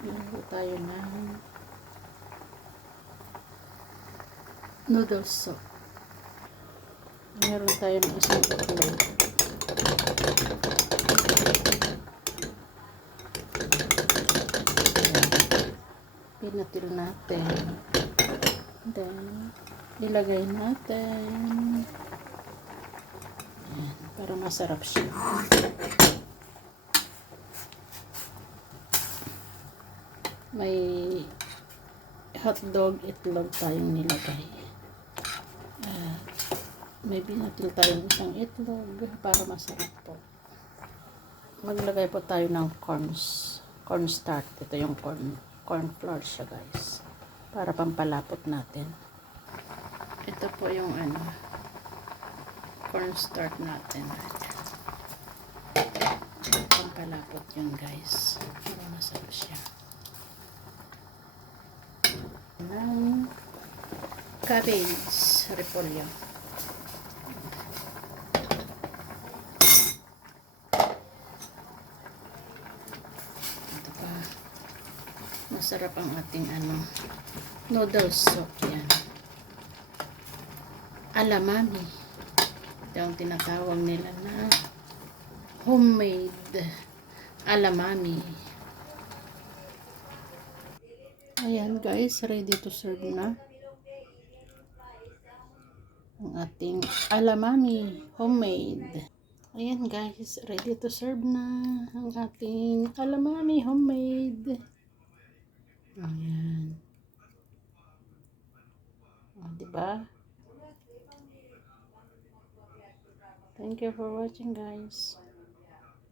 Meron tayo ng noodles soup. Meron tayo ng isang itlog. Pinatil natin. Then, ilagay natin. Ayan, para masarap siya. May hotdog itlog tayong nilagay. May binatil tayong isang itlog para masarap po. Maglagay po tayo ng cornstarch. Ito yung corn flour siya, guys. Para pampalapot natin. Ito po yung cornstarch natin. Pampalapot yun, guys. Para masarap siya. Ng cabbage repolyo. Ito pa. Masarap ang ating noodles soup. Yan. Alamami. Ito ang tinatawag nila na homemade alamami. Ayan, guys, ready to serve na ang ating alamami homemade. Ayan, guys, ready to serve na ang ating alamami homemade. Ayan. O, diba? Thank you for watching, guys.